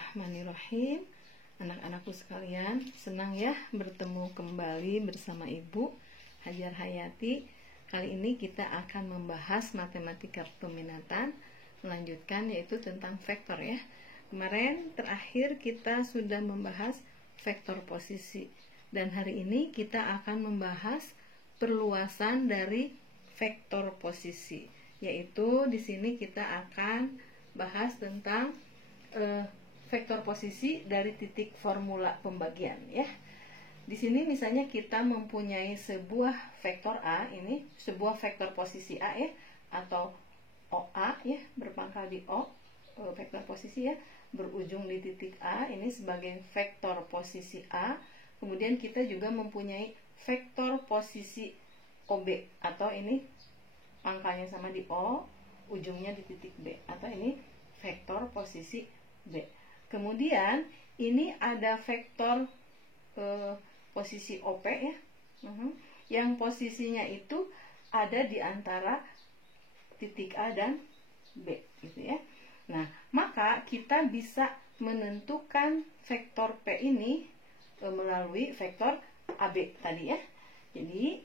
Bismillahirrahmanirrahim. Anak-anakku sekalian, senang ya bertemu kembali bersama Ibu Hajar Hayati. Kali ini kita akan membahas matematika peminatan, melanjutkan yaitu tentang vektor ya. Kemarin terakhir kita sudah membahas vektor posisi, dan hari ini kita akan membahas perluasan dari vektor posisi, yaitu di sini kita akan bahas tentang vektor posisi dari titik formula pembagian ya. Di sini misalnya kita mempunyai sebuah vektor A, ini sebuah vektor posisi A ya, atau OA ya, berpangkal di O, vektor posisi ya, berujung di titik A, ini sebagai vektor posisi A. Kemudian kita juga mempunyai vektor posisi OB, atau ini pangkalnya sama di O, ujungnya di titik B, atau ini vektor posisi B. Kemudian ini ada vektor posisi OP ya, yang posisinya itu ada di antara titik A dan B gitu ya. Nah, maka kita bisa menentukan vektor P ini melalui vektor AB tadi ya. Jadi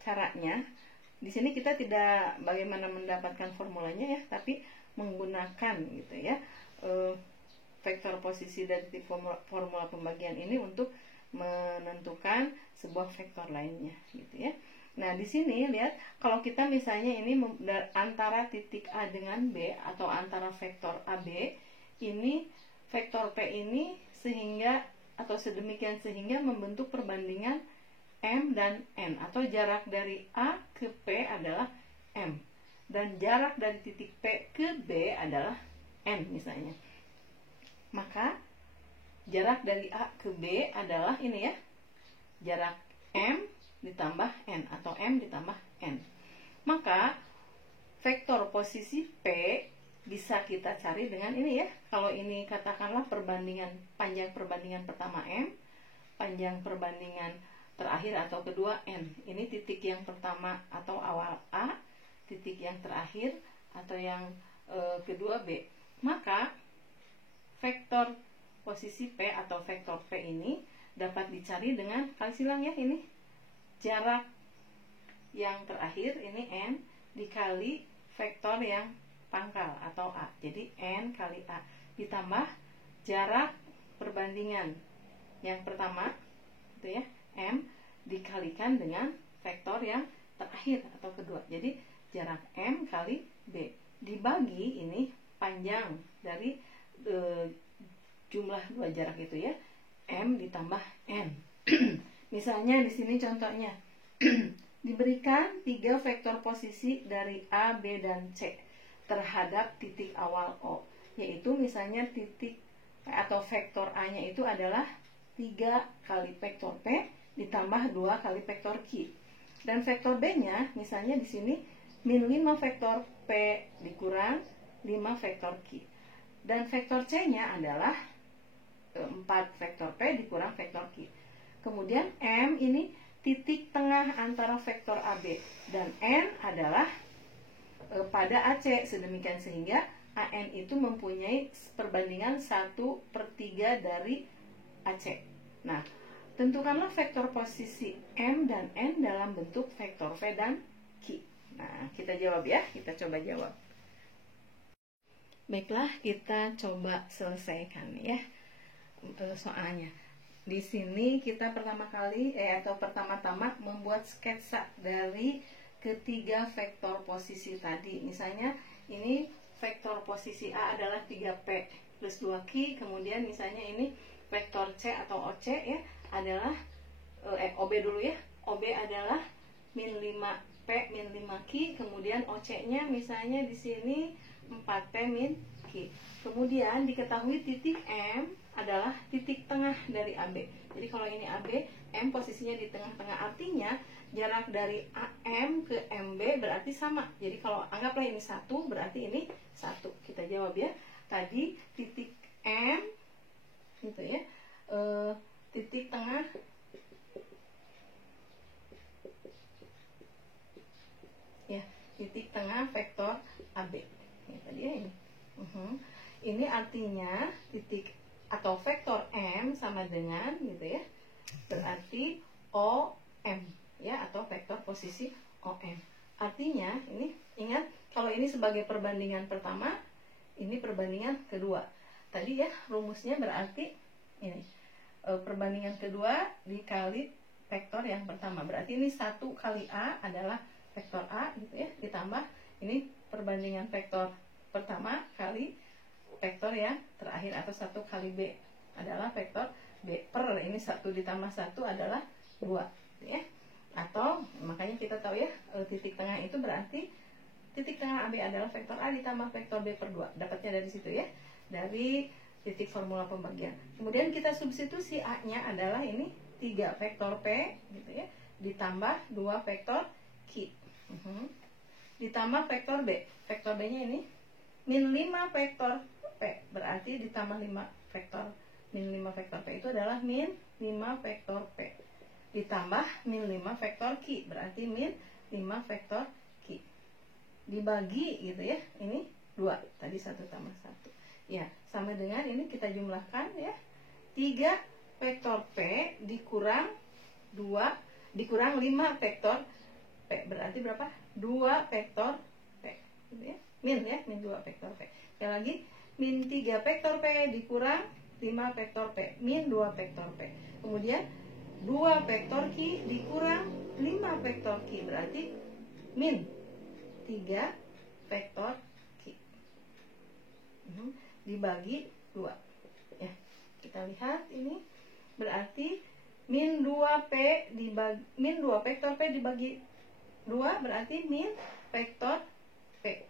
caranya di sini kita tidak bagaimana mendapatkan formulanya ya, tapi menggunakan gitu ya vektor posisi dari titik formula pembagian ini untuk menentukan sebuah vektor lainnya gitu ya. Nah, di sini lihat, kalau kita misalnya ini antara titik A dengan B, atau antara vektor AB, ini vektor P ini sehingga atau sedemikian sehingga membentuk perbandingan M dan N, atau jarak dari A ke P adalah M dan jarak dari titik P ke B adalah N misalnya. Maka jarak dari A ke B adalah ini ya, jarak M ditambah N, atau M ditambah N. Maka vektor posisi P bisa kita cari dengan ini ya. Kalau ini katakanlah perbandingan, panjang perbandingan pertama M, panjang perbandingan terakhir atau kedua N. Ini titik yang pertama atau awal A, titik yang terakhir atau yang kedua B. Maka vektor posisi P atau vektor P ini dapat dicari dengan kali silang ya, ini jarak yang terakhir ini N dikali vektor yang pangkal atau A, jadi N kali A ditambah jarak perbandingan yang pertama itu ya, M dikalikan dengan vektor yang terakhir atau kedua, jadi jarak M kali B dibagi ini panjang dari jumlah dua jarak itu ya, M ditambah N. Misalnya di sini contohnya diberikan 3 vektor posisi dari A, B, dan C terhadap titik awal O, yaitu misalnya titik atau vektor A-nya itu adalah 3 kali vektor P ditambah 2 kali vektor Q. Dan vektor B-nya misalnya di sini min 5 vektor P dikurang 5 vektor Q. Dan vektor C-nya adalah 4 vektor P dikurang vektor Q. Kemudian M ini titik tengah antara vektor AB, dan N adalah pada AC, sedemikian sehingga AN itu mempunyai perbandingan 1/3 dari AC. Nah, tentukanlah vektor posisi M dan N dalam bentuk vektor V dan Q. Nah, kita jawab ya, kita coba jawab. Baiklah, kita coba selesaikan ya soalnya. Di sini kita pertama-tama membuat sketsa dari ketiga vektor posisi tadi. Misalnya ini vektor posisi A adalah 3P plus 2Q, kemudian misalnya ini vektor C atau OC ya adalah OB dulu ya. OB adalah min 5P min 5Q, kemudian OC-nya misalnya di sini 4P min Q. Kemudian diketahui titik M adalah titik tengah dari AB. Jadi kalau ini AB, M posisinya di tengah-tengah, artinya jarak dari AM ke MB berarti sama. Jadi kalau anggaplah ini 1, berarti ini 1. Kita jawab ya. Tadi titik M gitu ya, titik tengah ya, titik tengah vektor AB. Ini tadi ya ini. Ini artinya titik atau vektor M sama dengan gitu ya, berarti OM ya, atau vektor posisi OM. Artinya ini ingat, kalau ini sebagai perbandingan pertama, ini perbandingan kedua. Tadi ya rumusnya berarti ini perbandingan kedua dikali vektor yang pertama. Berarti ini 1 kali A adalah vektor A gitu ya, ditambah ini perbandingan vektor pertama kali vektor yang terakhir, atau 1 kali B adalah vektor B per ini 1 ditambah 1 adalah 2 gitu ya. Atau makanya kita tahu ya, titik tengah itu berarti titik tengah AB adalah vektor A ditambah vektor B per 2. Dapatnya dari situ ya, dari titik formula pembagian. Kemudian kita substitusi A-nya adalah ini 3 vektor P gitu ya, ditambah 2 vektor Q. Ditambah vektor B. Vektor B-nya ini min 5 vektor P, berarti ditambah 5 vektor, min 5 vektor P itu adalah min 5 vektor P, ditambah min 5 vektor Q, berarti min 5 vektor Q, dibagi gitu ya, ini 2, tadi 1 tambah 1 ya, sama dengan ini kita jumlahkan ya, 3 vektor P dikurang 2 dikurang 5 vektor P, berarti berapa? 2 vektor P gitu ya, min 2 vektor P. Sekali lagi, min 3 vektor P dikurang 5 vektor P, min 2 vektor P. Kemudian 2 vektor Q dikurang 5 vektor Q, berarti min 3 vektor Q dibagi 2 ya. Kita lihat ini berarti min 2 vektor P dibagi 2 berarti min vektor P.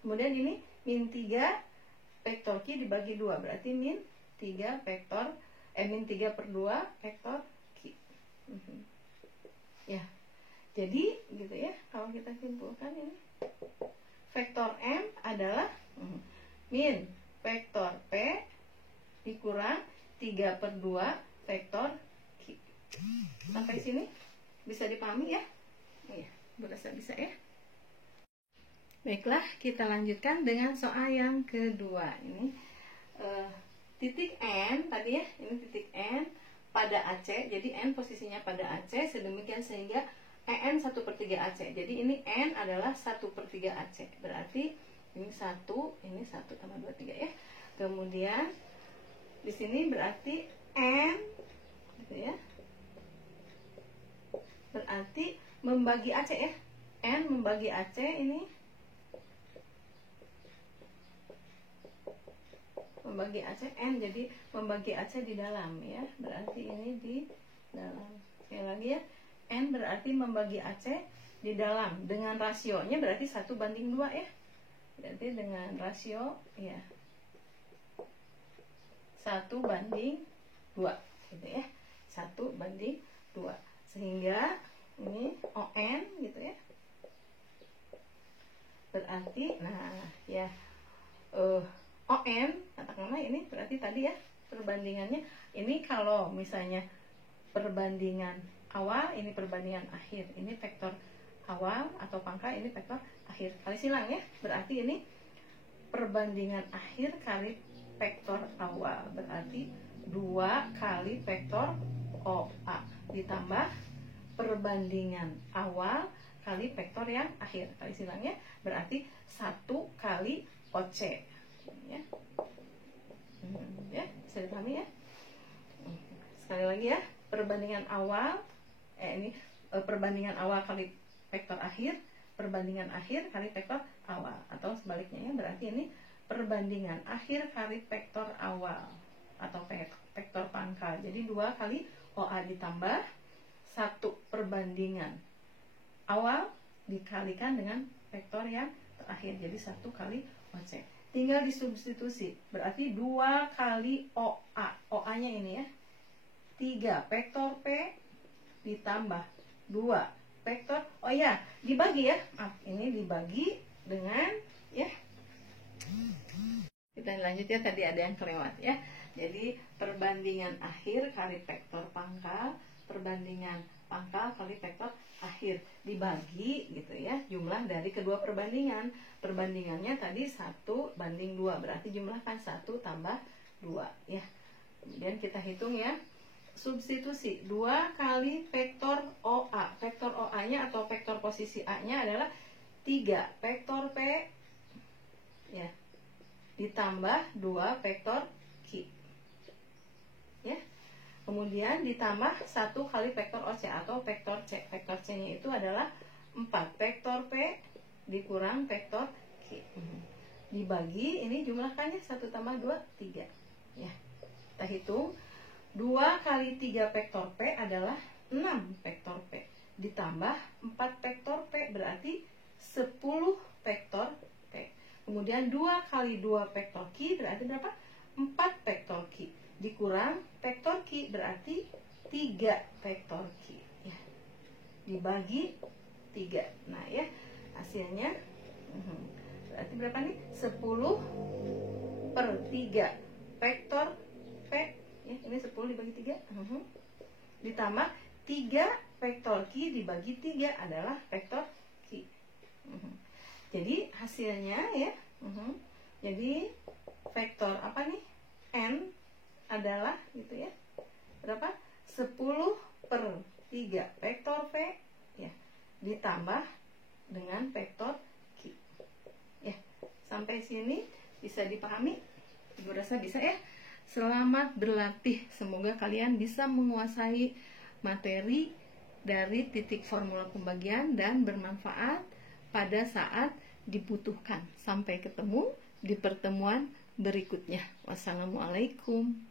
Kemudian ini min 3 vektor Q dibagi 2 berarti min 3 vektor min 3 per 2 vektor Q. Ya. Jadi gitu ya, kalau kita simpulkan ini vektor M adalah min vektor P dikurang 3 per 2 vektor Q. Sampai sini bisa dipahami ya? Iya, berasa bisa ya. Baiklah, kita lanjutkan dengan soal yang kedua. Ini titik N tadi ya, ini titik N pada AC. Jadi N posisinya pada AC, sedemikian sehingga EN 1/3 AC. Jadi ini N adalah 1/3 AC. Berarti ini 1 tambah 2, 3 ya. Kemudian di sini berarti N gitu ya. Berarti membagi AC ya. N membagi AC ini membagi AC N, jadi membagi AC di dalam ya, berarti ini di dalam. Sekali lagi ya, N berarti membagi AC di dalam, dengan rasionya berarti 1/2 ya, berarti dengan rasio ya 1/2 gitu ya, 1/2, sehingga ini ON gitu ya, berarti nah ya ON katakanlah ini berarti tadi ya perbandingannya ini, kalau misalnya perbandingan awal ini perbandingan akhir, ini vektor awal atau pangkal, ini vektor akhir kali silang ya, berarti ini perbandingan akhir kali vektor awal, berarti 2 kali vektor OA ditambah perbandingan awal kali vektor yang akhir kali silangnya, berarti 1 kali OC ya. Ya, bisa dipahami ya. Sekali lagi ya, perbandingan awal ini perbandingan awal kali vektor akhir, perbandingan akhir kali vektor awal, atau sebaliknya ya, berarti ini perbandingan akhir kali vektor awal atau vektor pangkal. Jadi 2 kali OA ditambah 1 perbandingan awal dikalikan dengan vektor yang terakhir, jadi 1 kali OC. Tinggal disubstitusi, berarti 2 kali OA, OA-nya ini ya 3 vektor P ditambah 2 vektor, oh ya dibagi ya, ini dibagi dengan ya, kita lanjut ya, tadi ada yang kelewat ya. Jadi perbandingan akhir kali vektor pangkal, perbandingan pangkal kali vektor akhir, dibagi gitu ya jumlah dari kedua perbandingan. Perbandingannya tadi 1/2, berarti jumlahkan 1 tambah 2 ya. Kemudian kita hitung ya. Substitusi 2 kali vektor OA. Vektor OA-nya atau vektor posisi A-nya adalah 3 vektor P ya, ditambah 2 vektor Q. Ya. Kemudian ditambah 1 kali vektor OC atau vektor C. Vektor C-nya itu adalah 4 vektor P dikurang vektor Q. Dibagi, ini jumlahkannya 1 tambah 2, 3. Ya. Kita hitung 2 kali 3 vektor P adalah 6 vektor P. Ditambah 4 vektor P berarti 10 vektor P. Kemudian 2 kali 2 vektor Q berarti berapa? 4 vektor Q. Dikurang vektor Q berarti 3 vektor Q. Ya. Dibagi 3. Nah ya, hasilnya berarti berapa nih? 10 per 3 vektor P. Ya, ini 10 dibagi 3. Ditambah 3 vektor Q dibagi 3 adalah vektor Q. Jadi hasilnya ya. Jadi vektor apa nih? N adalah gitu ya. Berapa? 10 per 3 vektor P ya, ditambah dengan vektor Q. Ya, sampai sini bisa dipahami? Ibu rasa bisa ya. Selamat berlatih. Semoga kalian bisa menguasai materi dari titik formula pembagian dan bermanfaat pada saat dibutuhkan. Sampai ketemu di pertemuan berikutnya. Wassalamualaikum.